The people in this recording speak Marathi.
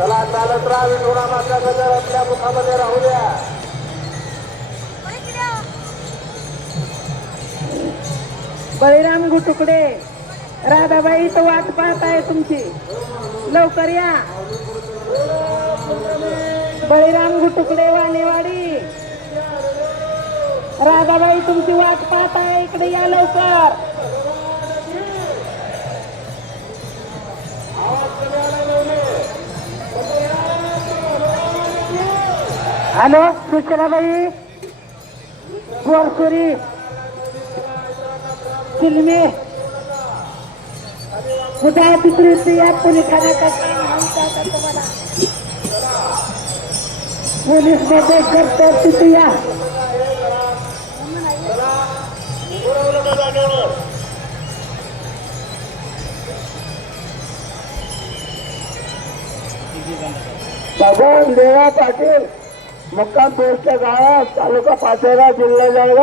चला चालत राहा विठोबा माता गजर आपल्या मुखामध्ये राहू द्या. बळीराम गुटुकडे राधाबाई तो वाट पाहत आहे तुमची, लवकर या. बळीराम गुटुकडे वानेवाडी, राधाबाई तुमची वाट पाहत आहे, इकडे या लवकर. हॅलो सुशलाबाई गोरसुरी चिलमे कुठे आहे तिथे या पोलीस तुम्हाला पोलीस मध्ये करतो तिथे या. भगवान देवा पाटील मुक्काम पोस्ट गावात तालुका पाचोरा जिल्हा जळगाव.